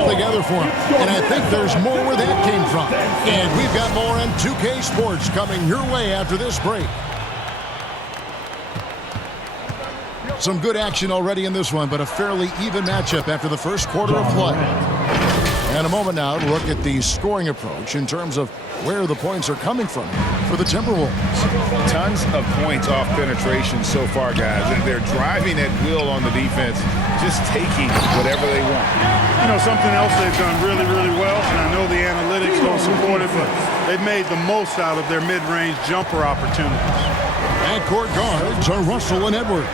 all together for him. And I think there's more where that came from. And we've got more on 2K Sports coming your way after this break. Some good action already in this one, but a fairly even matchup after the first quarter of play. And a moment now to look at the scoring approach in terms of where the points are coming from for the Timberwolves. Tons of points off penetration so far, guys. They're driving at will on the defense, just taking whatever they want. You know, something else they've done really, really well, and I know the analytics don't support it, but they've made the most out of their mid-range jumper opportunities. Backcourt guards are Russell and Edwards.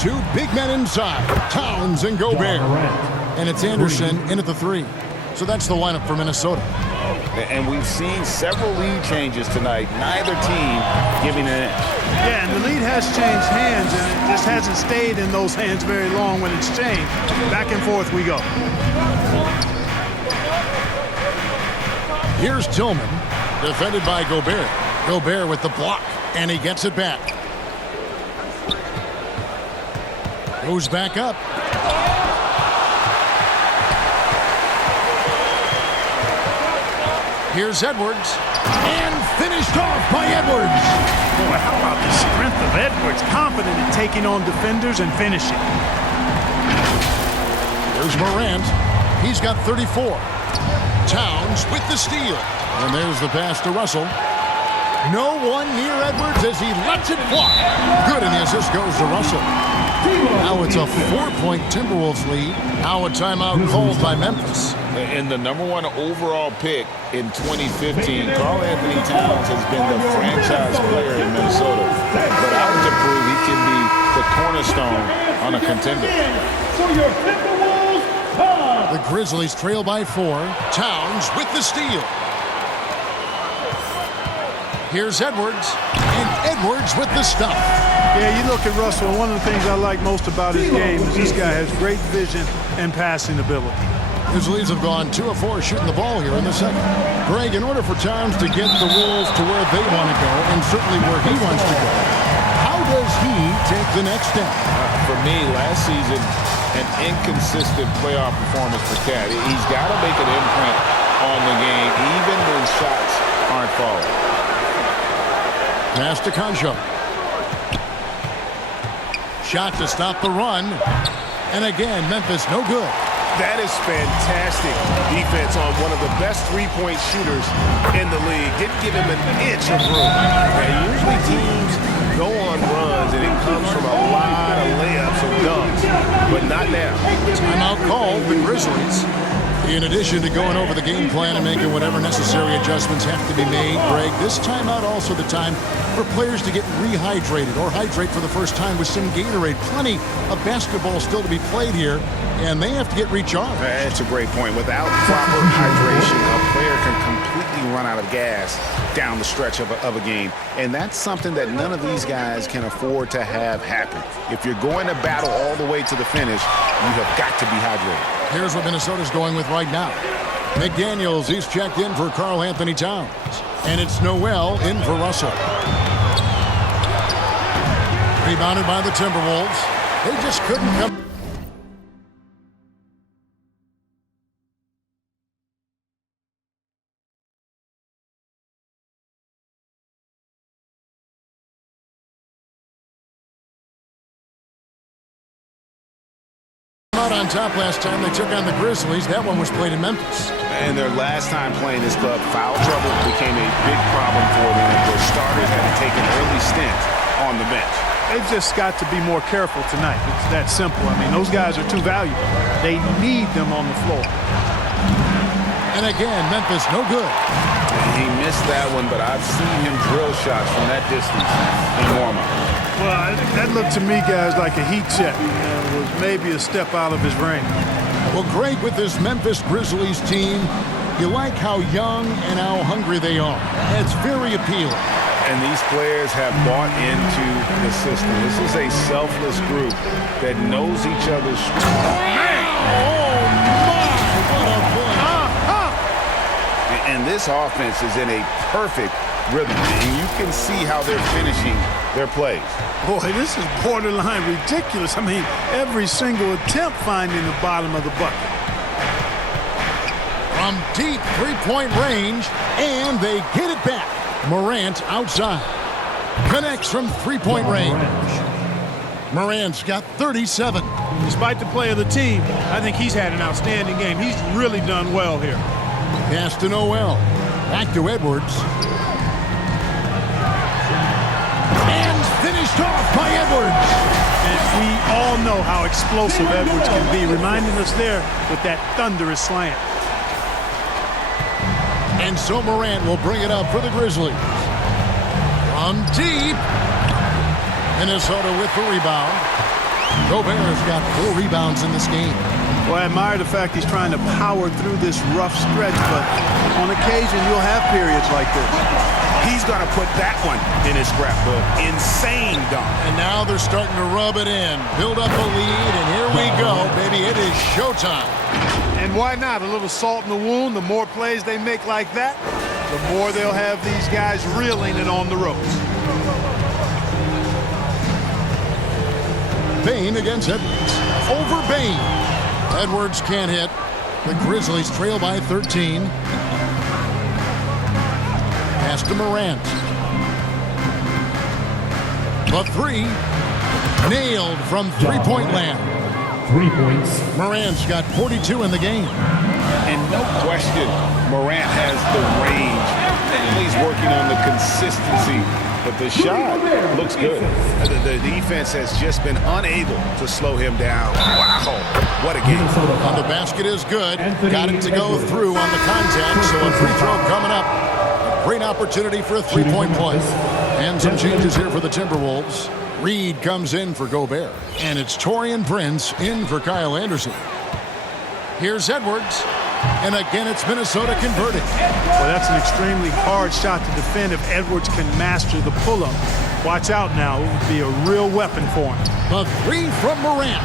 Two big men inside, Towns and Gobert. And it's Anderson in at the three. So that's the lineup for Minnesota. And we've seen several lead changes tonight. Neither team giving an inch. Yeah, and the lead has changed hands, and it just hasn't stayed in those hands very long when it's changed. Back and forth we go. Here's Tillman, defended by Gobert. Gobert with the block, and he gets it back. Goes back up. Here's Edwards, and finished off by Edwards. Boy, how about the strength of Edwards, confident in taking on defenders and finishing. There's Morant. He's got 34. Towns with the steal. And there's the pass to Russell. No one near Edwards as he lets it fly. Good, and the assist goes to Russell. Now it's a 4-point Timberwolves lead. Now a timeout called by Memphis. And the #1 overall pick in 2015, Karl-Anthony Towns has been the franchise player in Minnesota. But out to prove he can be the cornerstone on a contender. The Grizzlies trail by 4. Towns with the steal. Here's Edwards, and Edwards with the stuff. Yeah, you look at Russell, and one of the things I like most about his game is this guy has great vision and passing ability. Grizzlies have gone 2 of 4 shooting the ball here in the second. Greg, in order for Towns to get the Wolves to where they want to go, and certainly where he wants to go, how does he take the next step? For me, last season, an inconsistent playoff performance for Cat. He's got to make an imprint on the game, even when shots aren't falling. Pass to Concho. Shot to stop the run. And again, Memphis no good. That is fantastic defense on one of the best three-point shooters in the league. Didn't give him an inch of room. And usually teams go on runs and it comes from a lot of layups and dunks, but not now. Timeout called the Grizzlies. In addition to going over the game plan and making whatever necessary adjustments have to be made, Greg, this timeout also the time for players to get rehydrated or hydrate for the first time with some Gatorade. Plenty of basketball still to be played here, and they have to get recharged. That's a great point. Without proper hydration, a player can completely run out of gas down the stretch of a game. And that's something that none of these guys can afford to have happen. If you're going to battle all the way to the finish, you have got to be hydrated. Here's what Minnesota's going with right now. McDaniels, he's checked in for Karl-Anthony Towns. And it's Noel in for Russell. Rebounded by the Timberwolves. They just couldn't come. On top last time they took on the Grizzlies. That one was played in Memphis. And their last time playing this club, foul trouble became a big problem for them. Their starters had to take an early stint on the bench. They've just got to be more careful tonight. It's that simple. I mean, those guys are too valuable. They need them on the floor. And again, Memphis no good. He missed that one, but I've seen him drill shots from that distance in warm-up. Well, that looked to me, guys, like a heat check. It was maybe a step out of his range. Well, Greg, with this Memphis Grizzlies team, you like how young and how hungry they are. It's very appealing. And these players have bought into the system. This is a selfless group that knows each other's strengths. Oh, my! What a play. And this offense is in a perfect rhythm. And you can see how they're finishing their plays. Boy, this is borderline ridiculous. I mean, every single attempt finding the bottom of the bucket. from deep three-point range, and they get it back. Morant outside. Connects from three-point range. Morant's got 37. Despite the play of the team, I think he's had an outstanding game. He's really done well here. Pass to Noel. Back to Edwards. And finished off by Edwards. And we all know how explosive Edwards can be, reminding us there with that thunderous slam. And so Morant will bring it up for the Grizzlies. From deep. Minnesota with the rebound. Gobert's got 4 rebounds in this game. Well, I admire the fact he's trying to power through this rough stretch, but on occasion you'll have periods like this. He's going to put that one in his scrapbook. Insane dunk. And now they're starting to rub it in. Build up a lead, and here we go, baby. It is showtime. And why not? A little salt in the wound. The more plays they make like that, the more they'll have these guys reeling and on the ropes. Bane against Edwards. Over Bane. Edwards can't hit. The Grizzlies trail by 13. Pass to Morant. The 3. Nailed from three-point land. 3 points. Morant's got 42 in the game. And no question, Morant has the range. He's working on the consistency, but the shot looks good. The defense has just been unable to slow him down. Wow, what a game. And the basket is good. Got it to go through on the contact, so a free throw coming up. A great opportunity for a three-point play. And some changes here for the Timberwolves. Reed comes in for Gobert. And it's Taurean Prince in for Kyle Anderson. Here's Edwards. And again, it's Minnesota converting. Well, that's an extremely hard shot to defend if Edwards can master the pull-up. Watch out now. It would be a real weapon for him. The 3 from Morant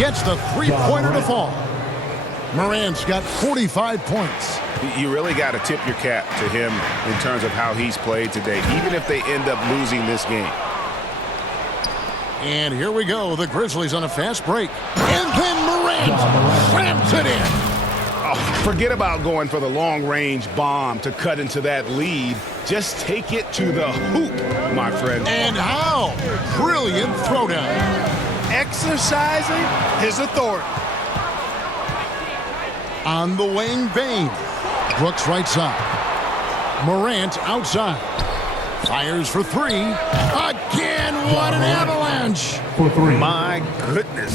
gets the three-pointer to fall. Morant's got 45 points. You really got to tip your cap to him in terms of how he's played today, even if they end up losing this game. And here we go. The Grizzlies on a fast break. And then Morant slams it in. Oh, forget about going for the long-range bomb to cut into that lead. Just take it to the hoop, my friend. And how? Brilliant throwdown. Exercising his authority. On the wing, Bane. Brooks right side. Morant outside. Fires for 3. Again, what an avalanche. For 3. My goodness.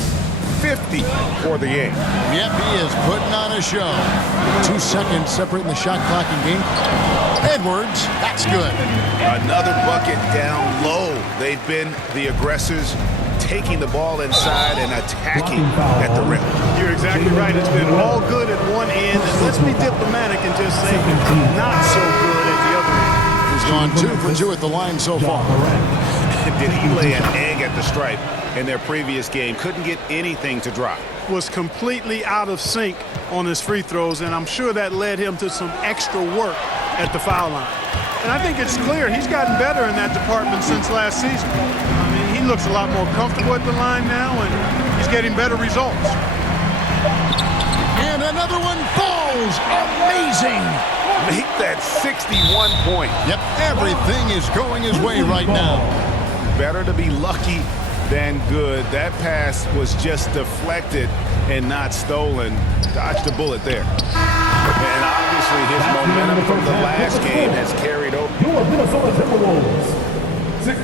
50 for the game. Yep, he is putting on a show. 2 seconds separating the shot clock and game. Edwards, that's good. Another bucket down low. They've been the aggressors, taking the ball inside and attacking at the rim. You're exactly right. It's been all good at one end, and let's be diplomatic and just say not so good at the other end. He's gone 2 for 2 at the line so far. Did he lay an egg at the stripe in their previous game? Couldn't get anything to drop. Was completely out of sync on his free throws, and I'm sure that led him to some extra work at the foul line. And I think it's clear he's gotten better in that department since last season. I mean, he looks a lot more comfortable at the line now, and he's getting better results. And another one falls. Amazing. Make that 61 point. Yep, everything is going his way right now. Better to be lucky than good. That pass was just deflected and not stolen. Dodged a bullet there. And obviously his momentum from the last game has carried over. Your Minnesota Timberwolves. 60